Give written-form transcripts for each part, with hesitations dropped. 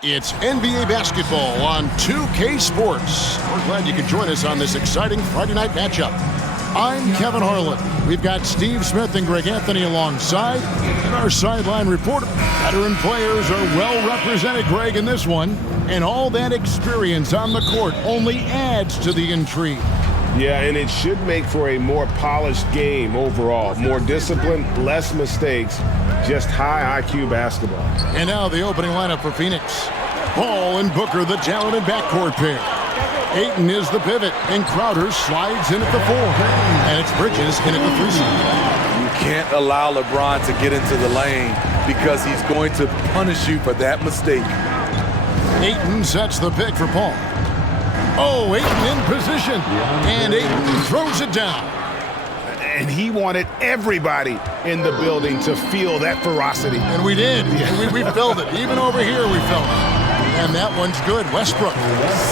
It's NBA basketball on 2K Sports. We're glad you could join us on this exciting Friday night matchup. I'm Kevin Harlan. We've got Steve Smith and Greg Anthony alongside, and our sideline reporter. Veteran players are well represented, Greg, in this one, and all that experience on the court only adds to the intrigue. Yeah, and it should make for a more polished game overall. More discipline, less mistakes, just high IQ basketball. And now the opening lineup for Phoenix. Ball and Booker, the talented backcourt pair. Ayton is the pivot, and Crowder slides in at the 4. And it's Bridges in at the 3 spot. You can't allow LeBron to get into the lane because he's going to punish you for that mistake. Ayton sets the pick for Paul. Oh, Ayton in position, and Ayton throws it down. And he wanted everybody in the building to feel that ferocity. And we did. Yeah. We felt it. Even over here we felt it. And that one's good. Westbrook.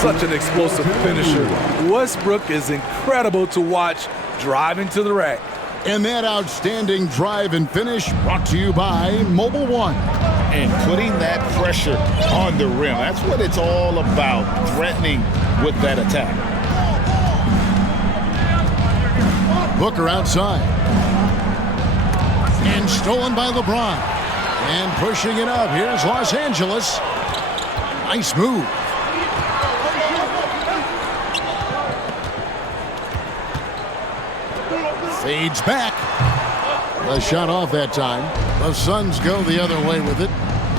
Such an explosive finisher. Westbrook is incredible to watch driving to the rack. And that outstanding drive and finish brought to you by Mobile One. And putting that pressure on the rim. That's what it's all about, threatening with that attack. Booker outside. And stolen by LeBron. And pushing it up. Here's Los Angeles. Nice move. Fades back. A shot off that time. The Suns go the other way with it.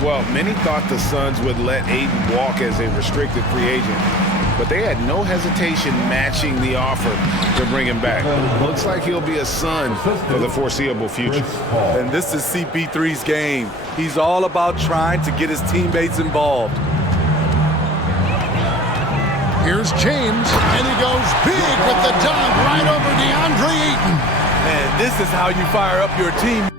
Well, many thought the Suns would let Ayton walk as a restricted free agent, but they had no hesitation matching the offer to bring him back. Looks like he'll be a Sun for the foreseeable future. And this is CP3's game. He's all about trying to get his teammates involved. Here's James, and he goes big with the dunk right over DeAndre Ayton. And this is how you fire up your team.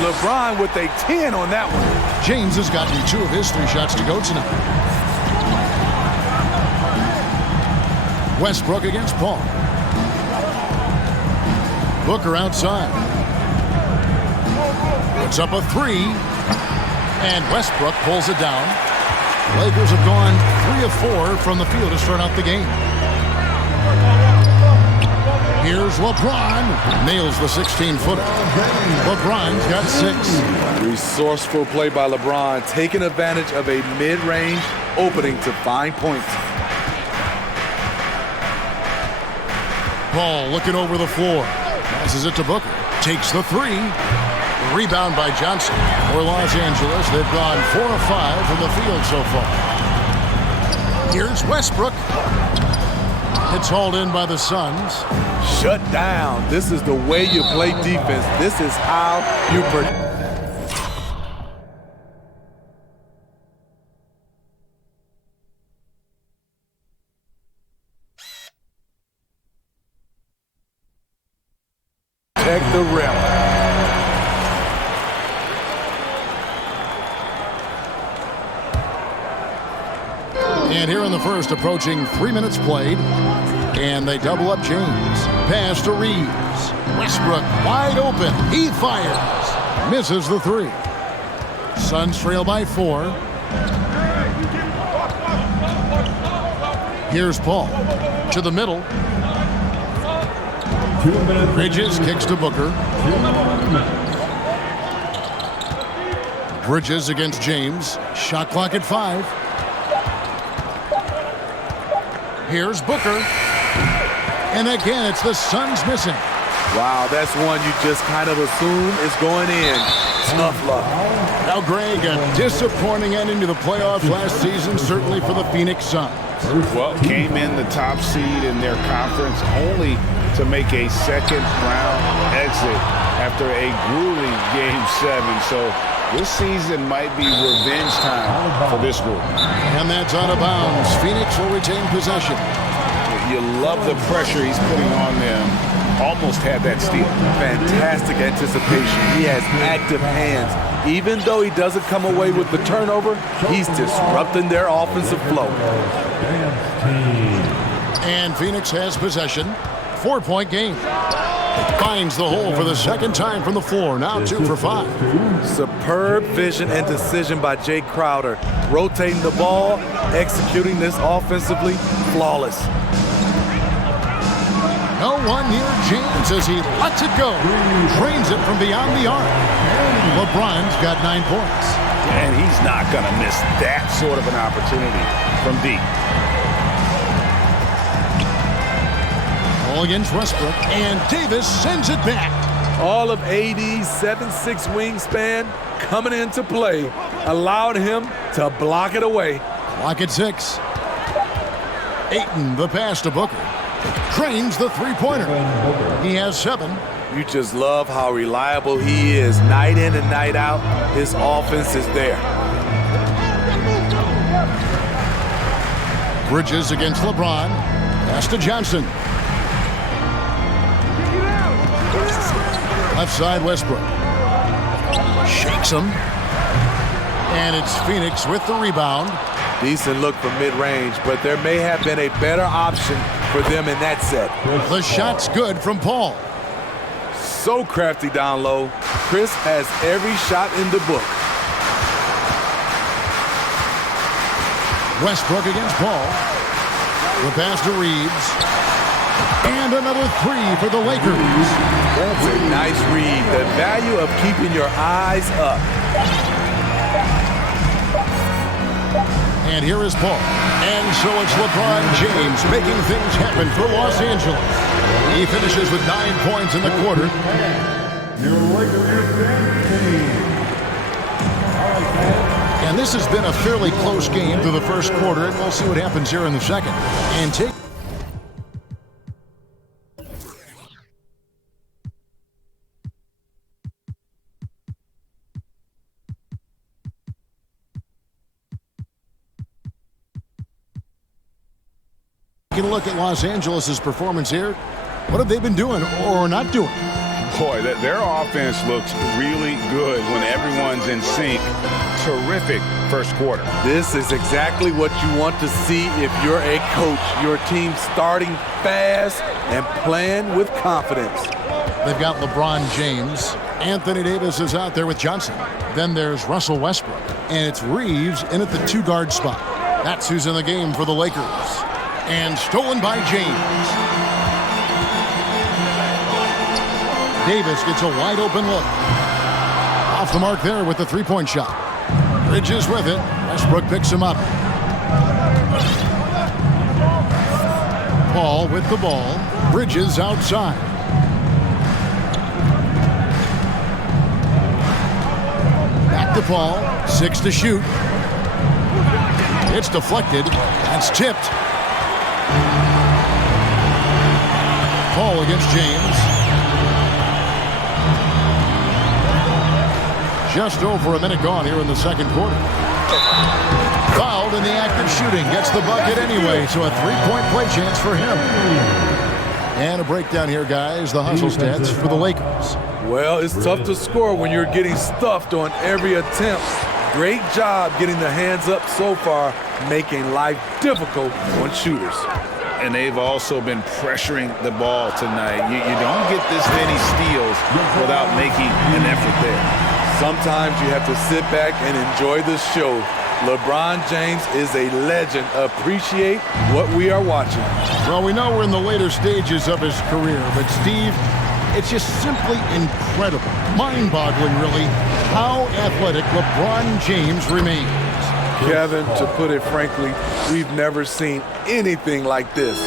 LeBron with a 10 on that one. James has gotten 2 of his 3 shots to go tonight. Westbrook against Paul. Booker outside. Puts up a 3. And Westbrook pulls it down. Lakers have gone 3 of 4 from the field to start out the game. Here's LeBron. Nails the 16-footer. LeBron's got 6. Resourceful play by LeBron, taking advantage of a mid-range opening to find points. Paul looking over the floor. Passes it to Booker. Takes the 3. Rebound by Johnson. For Los Angeles, they've gone 4 of 5 from the field so far. Here's Westbrook. It's hauled in by the Suns. Shut down. This is the way you play defense. This is how you protect. Protect the rim. And here in the first, approaching 3 minutes played. And they double up James. Pass to Reeves. Westbrook wide open. He fires. Misses the 3. Suns trail by 4. Here's Paul. To the middle. Bridges kicks to Booker. Bridges against James. Shot clock at 5. Here's Booker. And again, it's the Suns missing. Wow, that's one you just kind of assume is going in. Tough luck. Now, Greg, a disappointing ending to the playoffs last season, certainly for the Phoenix Suns. Well, came in the top seed in their conference only to make a second-round exit after a grueling Game 7. So this season might be revenge time for this group. And that's out of bounds. Phoenix will retain possession. You love the pressure he's putting on them. Almost had that steal. Fantastic anticipation. He has active hands. Even though he doesn't come away with the turnover, he's disrupting their offensive flow. And Phoenix has possession. 4-point game. Finds the hole for the second time from the floor. Now 2 for 5. Superb vision and decision by Jay Crowder. Rotating the ball, executing this offensively, flawless. No one near James as he lets it go. Drains it from beyond the arc. LeBron's got 9 points. And he's not going to miss that sort of an opportunity from deep. All against Westbrook, and Davis sends it back. All of AD's 7'6" wingspan coming into play, allowed him to block it away. Clock at 6. Ayton, the pass to Booker. Trains the three-pointer. He has 7. You just love how reliable he is. Night in and night out, his offense is there. Bridges against LeBron. Pass to Johnson. Left side, Westbrook. Shakes him. And it's Phoenix with the rebound. Decent look from mid-range, but there may have been a better option for them in that set. The shot's good from Paul. So crafty down low. Chris has every shot in the book. Westbrook against Paul. The pass to Reeves. And another 3 for the Lakers. That's a nice read. The value of keeping your eyes up. And here is Paul. And so it's LeBron James making things happen for Los Angeles. He finishes with 9 points in the quarter. And this has been a fairly close game through the first quarter, and we'll see what happens here in the second. And take a look at Los Angeles' performance here. What have they been doing or not doing? Boy, their offense looks really good when everyone's in sync. Terrific first quarter. This is exactly what you want to see if you're a coach. Your team starting fast and playing with confidence. They've got LeBron James. Anthony Davis is out there with Johnson. Then there's Russell Westbrook. And it's Reeves in at the 2-guard spot. That's who's in the game for the Lakers. And stolen by James. Davis gets a wide open look. Off the mark there with the 3-point shot. Bridges with it. Westbrook picks him up. Paul with the ball. Bridges outside. Back to Paul. 6 to shoot. It's deflected. That's tipped. Paul against James. Just over a minute gone here in the second quarter. Fouled in the act of shooting. Gets the bucket anyway, so a 3-point play chance for him. And a breakdown here, guys. The hustle stats for the Lakers. Well, it's tough to score when you're getting stuffed on every attempt. Great job getting the hands up so far, making life difficult on shooters. And they've also been pressuring the ball tonight. You don't get this many steals without making an effort there. Sometimes you have to sit back and enjoy the show. LeBron James is a legend. Appreciate what we are watching. Well, we know we're in the later stages of his career, but Steve, it's just simply incredible, mind-boggling really, how athletic LeBron James remains. Kevin, to put it frankly, we've never seen anything like this.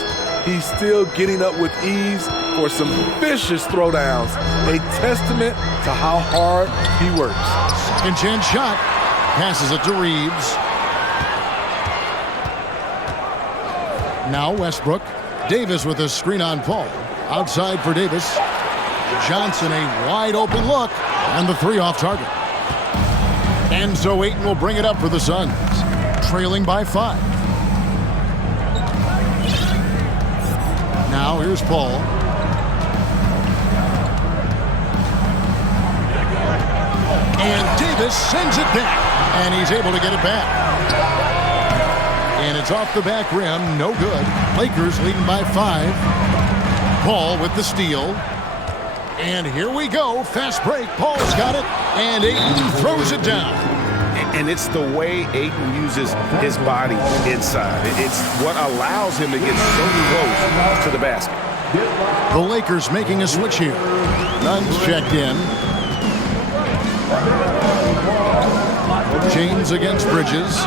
He's still getting up with ease for some vicious throwdowns, a testament to how hard he works. Second chance shot, passes it to Reeves. Now Westbrook, Davis with a screen on Paul. Outside for Davis. Johnson, a wide open look, and the 3 off target. And so Ayton will bring it up for the Suns, trailing by 5. Now here's Paul. And Davis sends it back. And he's able to get it back. And it's off the back rim. No good. Lakers leading by 5. Paul with the steal. And here we go. Fast break. Paul's got it. And Ayton throws it down. And it's the way Ayton uses his body inside. It's what allows him to get so close to the basket. The Lakers making a switch here. Nunn's checked in. James against Bridges.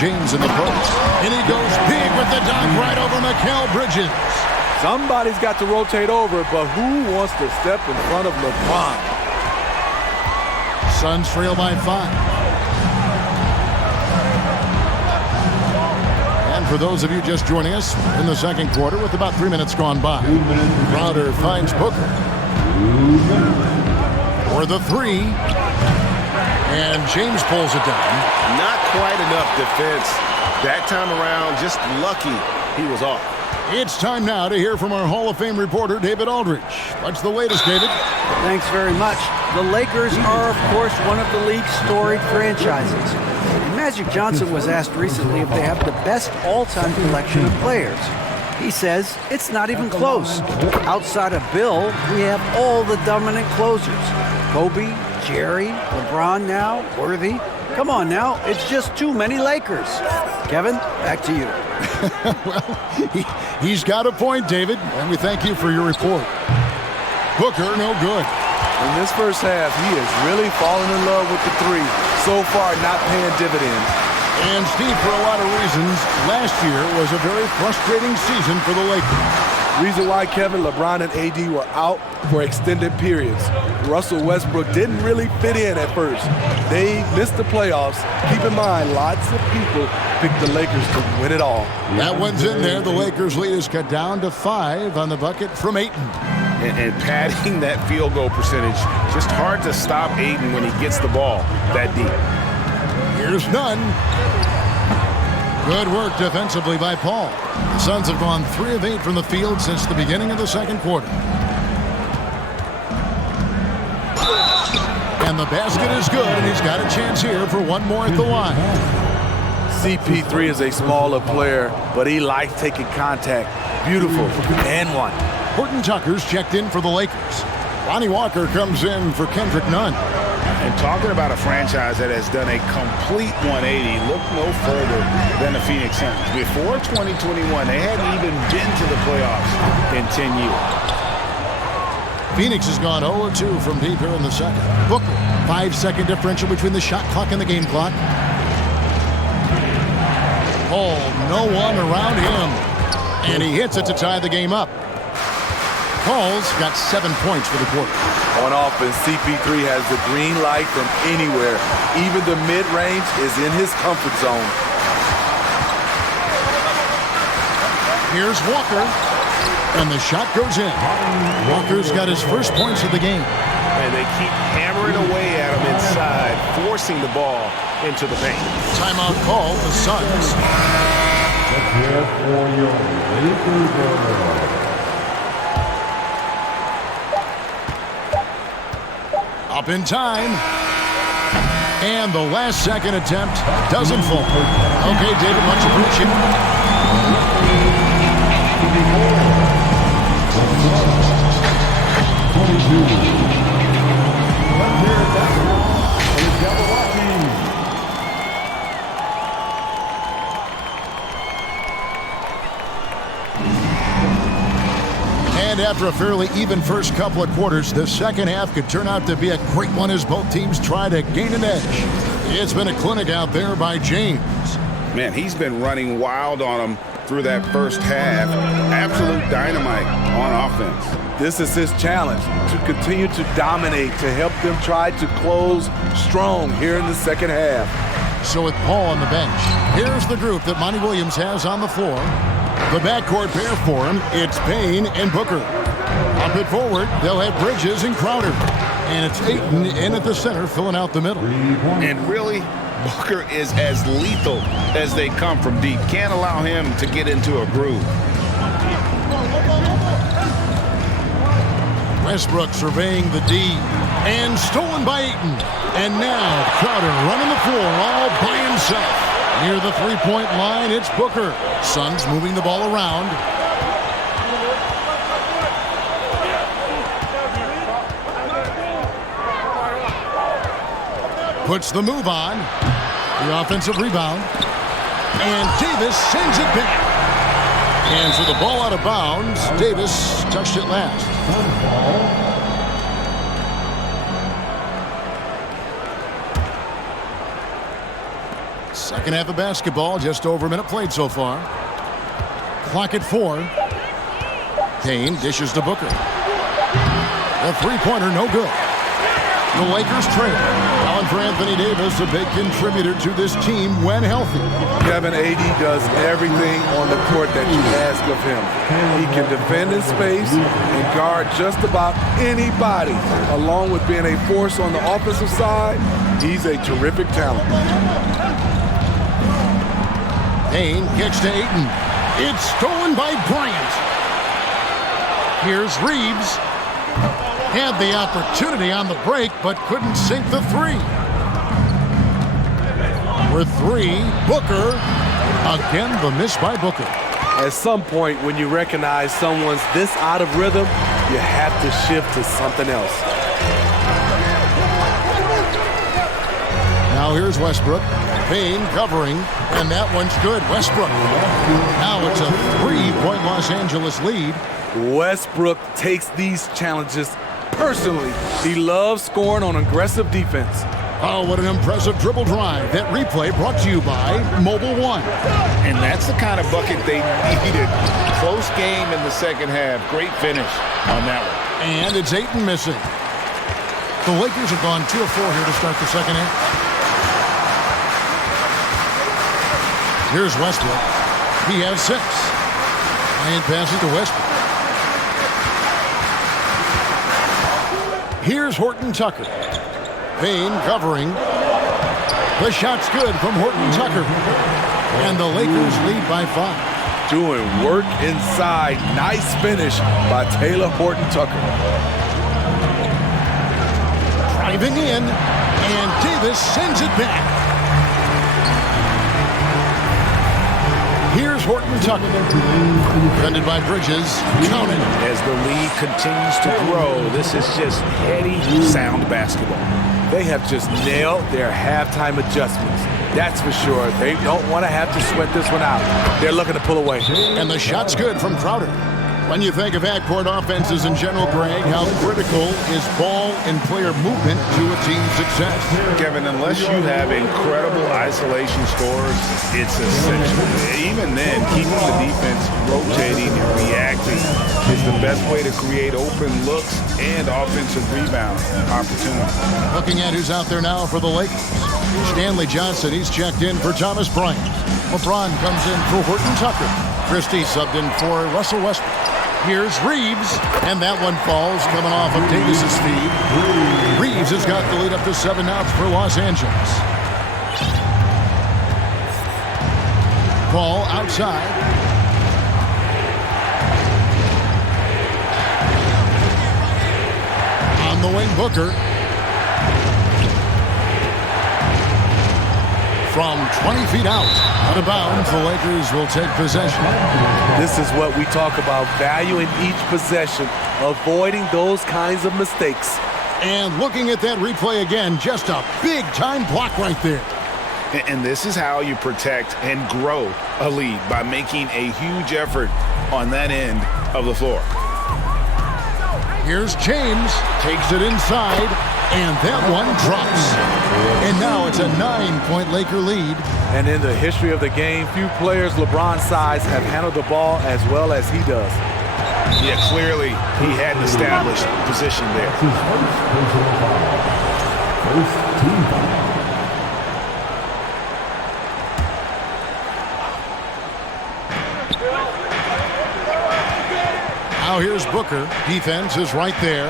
James in the post. And he goes big with the dunk right over Mikal Bridges. Somebody's got to rotate over, but who wants to step in front of LeBron? Suns trail by 5. And for those of you just joining us in the second quarter with about 3 minutes gone by, Crowder finds Booker. For the 3. And James pulls it down. Not quite enough defense that time around. Just lucky he was off. It's time now to hear from our Hall of Fame reporter, David Aldridge. What's the latest, David? Thanks very much. The Lakers are, of course, one of the league's storied franchises. Magic Johnson was asked recently if they have the best all-time collection of players. He says it's not even close. Outside of Bill, we have all the dominant closers. Kobe, Jerry, LeBron now, Worthy. Come on now, it's just too many Lakers. Kevin, back to you. Well, he's got a point, David, and we thank you for your report. Booker, no good. In this first half, he is really falling in love with the 3. So far, not paying dividends. And Steve, for a lot of reasons, last year was a very frustrating season for the Lakers. Reason why, Kevin, LeBron and AD were out for extended periods. Russell Westbrook didn't really fit in at first. They missed the playoffs. Keep in mind, lots of people picked the Lakers to win it all. That one's in there. The Lakers lead is cut down to 5 on the bucket from Ayton. And padding that field goal percentage, just hard to stop Ayton when he gets the ball that deep. Here's Nunn. Good work defensively by Paul. The Suns have gone 3 of 8 from the field since the beginning of the second quarter. And the basket is good, and he's got a chance here for one more at the line. CP3 is a smaller player, but he likes taking contact. Beautiful. And one. Horton Tucker's checked in for the Lakers. Lonnie Walker comes in for Kendrick Nunn. And talking about a franchise that has done a complete 180, look no further than the Phoenix Suns. Before 2021, they hadn't even been to the playoffs in 10 years. Phoenix has gone 0-2 from deep here in the second. Booker, 5-second differential between the shot clock and the game clock. Paul, no one around him. And he hits it to tie the game up. Paul's got 7 points for the quarter. On offense, CP3 has the green light from anywhere. Even the mid-range is in his comfort zone. Here's Walker. And the shot goes in. Walker's got his first points of the game. And they keep hammering away at him inside, forcing the ball into the paint. Timeout call, the Suns. Up in time. And the last second attempt doesn't fall. Okay, David, much And after a fairly even first couple of quarters, the second half could turn out to be a great one as both teams try to gain an edge. It's been a clinic out there by James. Man, he's been running wild on them through that first half. Absolute dynamite on offense. This is his challenge, to continue to dominate, to help them try to close strong here in the second half. So with Paul on the bench, here's the group that Monty Williams has on the floor. The backcourt pair for him, it's Payne and Booker. Up it forward, they'll have Bridges and Crowder. And it's Ayton in at the center, filling out the middle. And really, Booker is as lethal as they come from deep. Can't allow him to get into a groove. Westbrook surveying the D. And stolen by Ayton. And now Crowder running the floor all by himself. Near the three-point line, it's Booker. Suns moving the ball around. Puts the move on. The offensive rebound. And Davis sends it back. And so the ball out of bounds. Davis touched it last. Second half of basketball, just over a minute played so far. Clock at 4. Kane dishes to Booker. The three-pointer, no good. The Lakers trail. Calling for Anthony Davis, a big contributor to this team when healthy. Kevin, AD does everything on the court that you ask of him. He can defend in space and guard just about anybody. Along with being a force on the offensive side, he's a terrific talent. Kane gets to Ayton. It's stolen by Bryant. Here's Reeves. Had the opportunity on the break, but couldn't sink the three. For 3, Booker. Again, the miss by Booker. At some point, when you recognize someone's this out of rhythm, you have to shift to something else. Now here's Westbrook. Payne covering, and that one's good. Westbrook. Now it's a 3-point Los Angeles lead. Westbrook takes these challenges personally. He loves scoring on aggressive defense. Oh, what an impressive dribble drive. That replay brought to you by Mobile One. And that's the kind of bucket they needed. Close game in the second half. Great finish on that one. And it's Ayton missing. The Lakers have gone 2 of 4 here to start the second half. Here's Westbrook. He has 6. And passes to Westbrook. Here's Horton Tucker. Payne covering. The shot's good from Horton Tucker. And the Lakers lead by 5. Doing work inside. Nice finish by Taylor Horton Tucker. Driving in. And Davis sends it back. Here's Horton Tucker. Defended by Bridges. Counted. As the lead continues to grow, this is just heady, sound basketball. They have just nailed their halftime adjustments. That's for sure. They don't want to have to sweat this one out. They're looking to pull away. And the shot's good from Crowder. When you think of backcourt offenses in general, Greg, how critical is ball and player movement to a team's success? Kevin, unless you have incredible isolation scores, it's essential. Even then, keeping the defense rotating and reacting is the best way to create open looks and offensive rebound opportunities. Looking at who's out there now for the Lakers. Stanley Johnson, he's checked in for Thomas Bryant. LeBron comes in for Horton Tucker. Christie subbed in for Russell Westbrook. Here's Reeves, and that one falls coming off of Davis's feed. Reeves has got the lead up to 7 outs for Los Angeles. Ball outside. On the wing, Booker. From 20 feet out of bounds, the Lakers will take possession. This is what we talk about, valuing each possession, avoiding those kinds of mistakes. And looking at that replay again, just a big-time block right there. And this is how you protect and grow a lead, by making a huge effort on that end of the floor. Here's James, takes it inside, and that one drops. And now it's a 9-point Laker lead. And in the history of the game, few players LeBron's size have handled the ball as well as he does. Yeah, clearly he had an established position there. Now here's Booker. Defense is right there.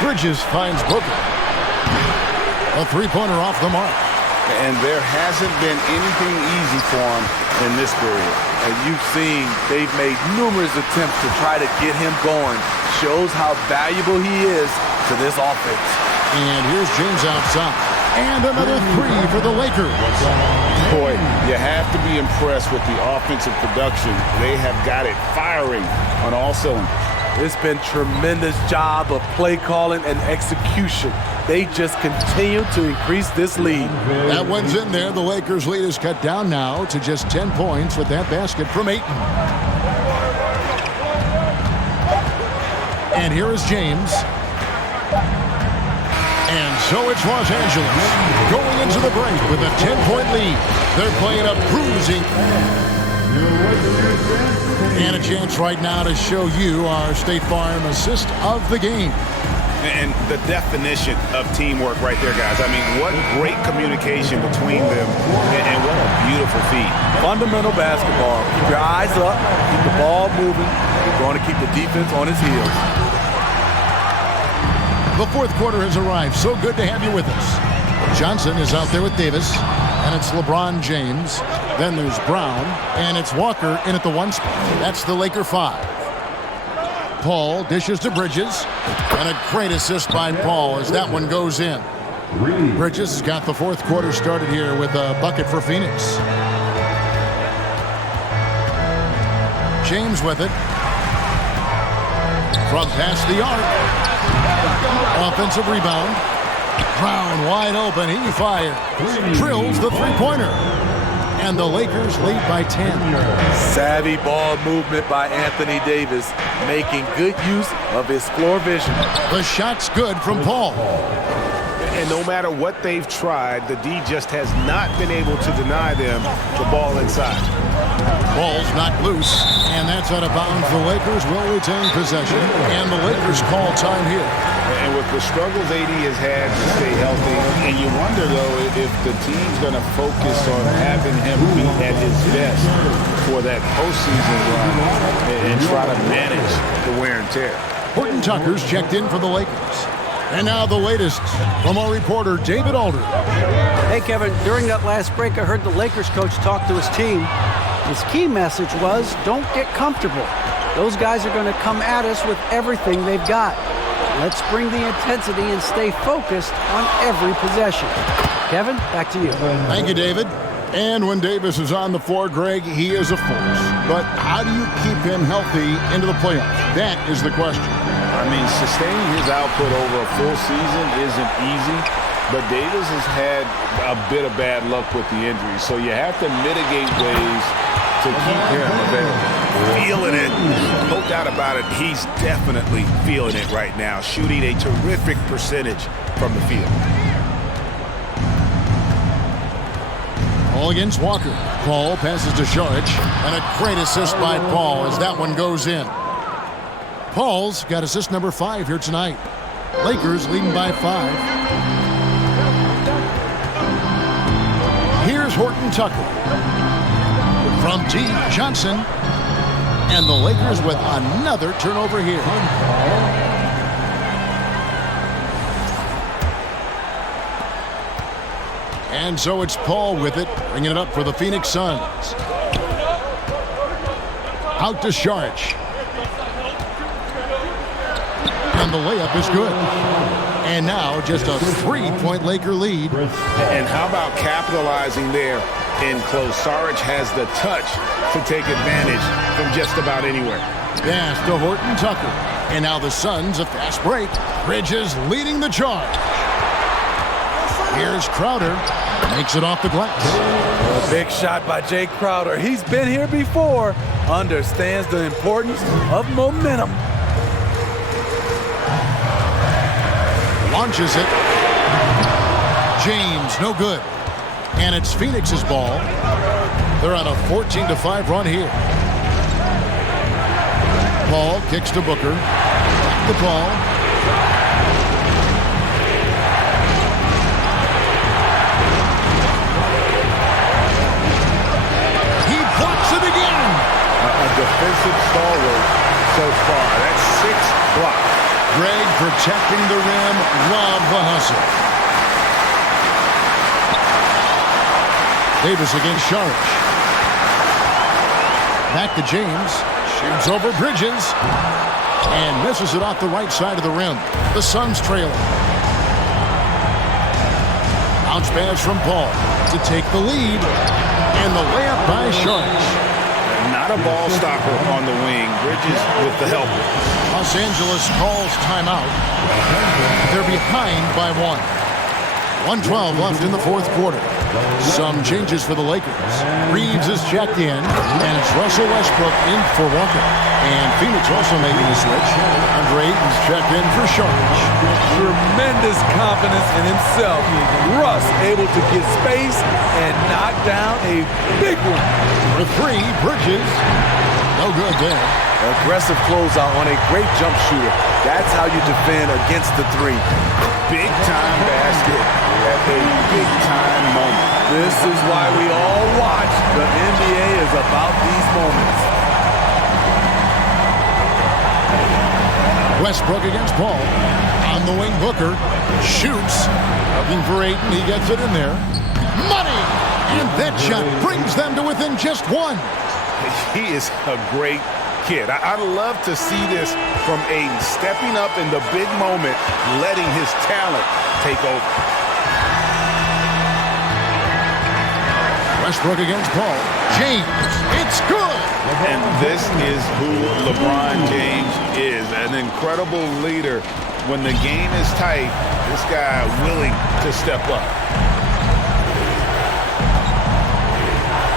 Bridges finds Booker. A three-pointer off the mark. And there hasn't been anything easy for him in this period. And you've seen they've made numerous attempts to try to get him going. Shows how valuable he is to this offense. And here's James outside. And another three for the Lakers. Boy, you have to be impressed with the offensive production. They have got it firing on all cylinders. It's been tremendous job of play calling and execution. They just continue to increase this lead. That one's in there. The Lakers' lead is cut down now to just 10 points with that basket from Ayton. And here is James. And so it's Los Angeles going into the break with a 10-point lead. They're playing a bruising. And a chance right now to show you our State Farm assist of the game. And the definition of teamwork right there, guys. I mean, what great communication between them, and what a beautiful feat. Fundamental basketball. Keep your eyes up, keep the ball moving. You're going to keep the defense on its heels. The fourth quarter has arrived. So good to have you with us. Johnson is out there with Davis, and it's LeBron James. Then there's Brown, and it's Walker in at the one spot. That's the Laker 5. Paul dishes to Bridges, and a great assist by Paul as that one goes in. Bridges has got the fourth quarter started here with a bucket for Phoenix. James with it. From past the arc. Offensive rebound. Brown wide open. He fired. Drills the three-pointer. And the Lakers lead by 10. Savvy ball movement by Anthony Davis, making good use of his floor vision. The shot's good from Paul. And no matter what they've tried, the D just has not been able to deny them the ball inside. Ball's knocked loose, and that's out of bounds. The Lakers will retain possession, and the Lakers call time here. And with the struggles AD has had to stay healthy, and you wonder, though, if the team's going to focus on having him be at his best for that postseason run and try to manage the wear and tear. Horton Tucker's checked in for the Lakers. And now the latest from our reporter, David Alder. Hey, Kevin, during that last break, I heard the Lakers coach talk to his team. His key message was, don't get comfortable. Those guys are going to come at us with everything they've got. Let's bring the intensity and stay focused on every possession. Kevin, back to you. Thank you, David. And when Davis is on the floor, Greg, he is a force. But how do you keep him healthy into the playoffs? That is the question. I mean, sustaining his output over a full season isn't easy, but Davis has had a bit of bad luck with the injury, so you have to mitigate ways to keep him available. Feeling it. No doubt about it, he's definitely feeling it right now, shooting a terrific percentage from the field. Paul against Walker. Paul passes to Saric, and a great assist by Paul as that one goes in. Paul's got assist number 5 here tonight. Lakers leading by 5. Here's Horton Tucker. From T. Johnson. And the Lakers with another turnover here. And so it's Paul with it, bringing it up for the Phoenix Suns. Out to Saric. And the layup is good. And now just a 3-point Laker lead. And how about capitalizing there in close? Saric has the touch to take advantage from just about anywhere. Pass to Horton Tucker. And now the Suns, a fast break. Bridges leading the charge. Here's Crowder. Makes it off the glass. A big shot by Jay Crowder. He's been here before. Understands the importance of momentum. Launches it. James, no good. And it's Phoenix's ball. They're on a 14-5 run here. Paul kicks to Booker. Back to Paul. He blocks it again. A defensive stalwart so far. That's 6 blocks. Greg protecting the rim. Love the hustle. Davis against Sharp. Back to James. Shoots over Bridges. And misses it off the right side of the rim. The Suns trailing. Bounce pass from Paul to take the lead. And the layup by Sharp. Not a ball stopper on the wing. Bridges with the help. Los Angeles calls timeout. They're behind by 1. 1:12 left in the fourth quarter. Some changes for the Lakers. Reeves is checked in, and it's Russell Westbrook in for Walker. And Phoenix also making a switch. Andre Ayton's checked in for Sharp. Tremendous confidence in himself. Russ able to get space and knock down a big one. For 3, Bridges. No good there. Aggressive closeout on a great jump shooter. That's how you defend against the 3. Big time basket at a big time moment. This is why we all watch. The NBA is about these moments. Westbrook against Paul. On the wing, Booker shoots. Looking for Ayton. He gets it in there. Money! And that shot brings them to within just 1. He is a great kid. I'd love to see this from Ayton, stepping up in the big moment, letting his talent take over. Westbrook against Paul. James, it's good! And this is who LeBron James is, an incredible leader. When the game is tight, this guy willing to step up.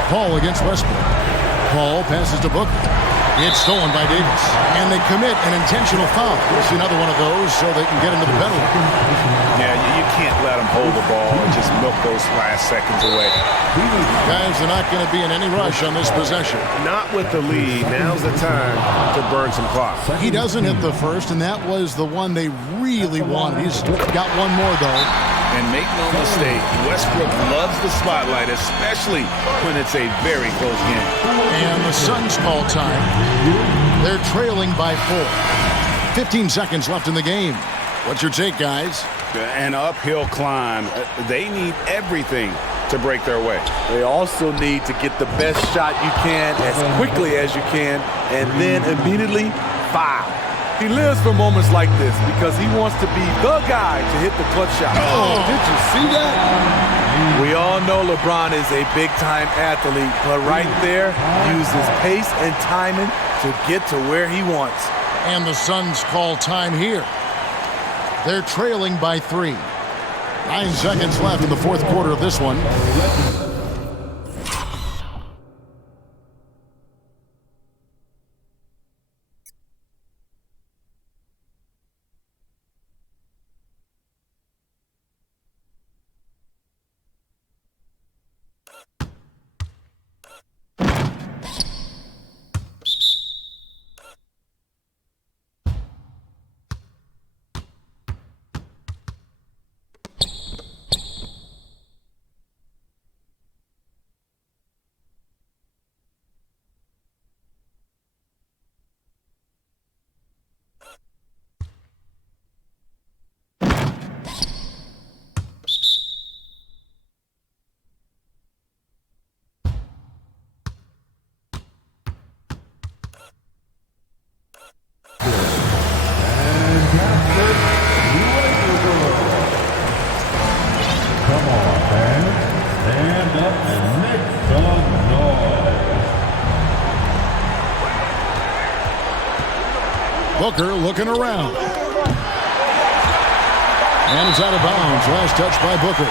Paul against Westbrook. Paul passes to Booker. It's stolen by Davis. And they commit an intentional foul. We'll see another one of those so they can get into the penalty. Yeah, you can't let them hold the ball and just milk those last seconds away. Guys are not going to be in any rush on this possession. Not with the lead. Now's the time to burn some clock. He doesn't hit the first, and that was the one they really wanted. He's got one more, though. And make no mistake, Westbrook loves the spotlight, especially when it's a very close game. And the Suns call time. They're trailing by 4. 15 seconds left in the game. What's your take, guys? An uphill climb. They need everything to break their way. They also need to get the best shot you can as quickly as you can, and then immediately foul. He lives for moments like this because he wants to be the guy to hit the clutch shot. Oh, did you see that? We all know LeBron is a big-time athlete, but right there, uses pace and timing to get to where he wants. And the Suns call time here. They're trailing by 3. 9 seconds left in the fourth quarter of this one. Booker looking around. And it's out of bounds. Last touch by Booker.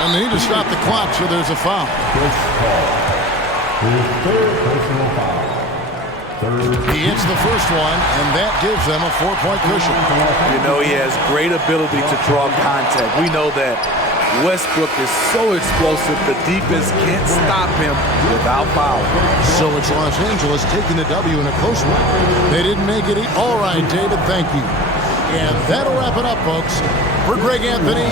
And they need to stop the clock, so there's a foul. His third personal foul. He hits the first one, and that gives them a 4-point cushion. You know, he has great ability to draw contact. We know that. Westbrook is so explosive, the defense can't stop him without fouling. So it's Los Angeles taking the W in a close one. They didn't make it. All right, David, thank you. And that'll wrap it up, folks. For Greg Anthony,